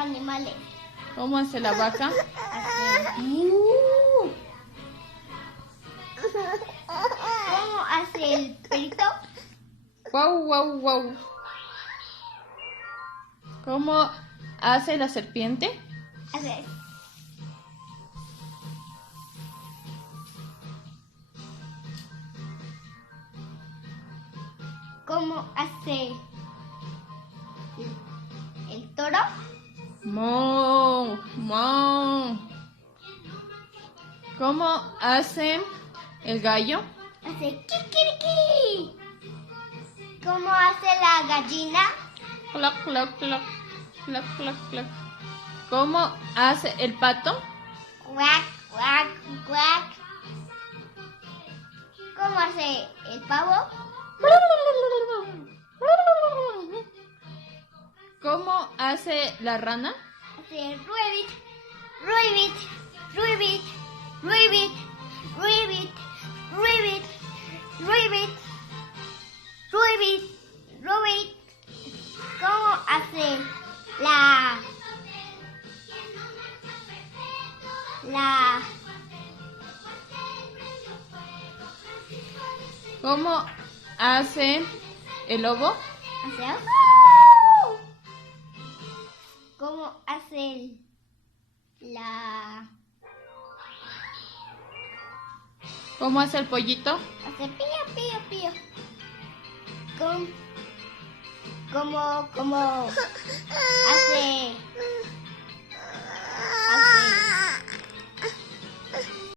animales. ¿Cómo hace la vaca? Hace mu. ¿Cómo hace el perrito? Guau, guau, guau. ¿Cómo hace la serpiente? Hace. ¿Cómo hace el toro? Mo, mo. ¿Cómo hace el gallo? Hace kikiriki. ¿Cómo hace la gallina? Cloc, cloc, cloc, cloc, cloc, cloc. ¿Cómo hace el pato? Cuac, cuac, cuac. ¿Cómo hace el pavo? ¿Cómo hace la rana? Hace ruibit, ruibit, ruibit, ruibit, ruibit, ruibit, ruibit, ruibit, ruibit. ¿Cómo hace la ¿Cómo hace el lobo? hace ¿cómo hace la ¿Cómo hace el pollito? hace pío pío pío? ¿Cómo hace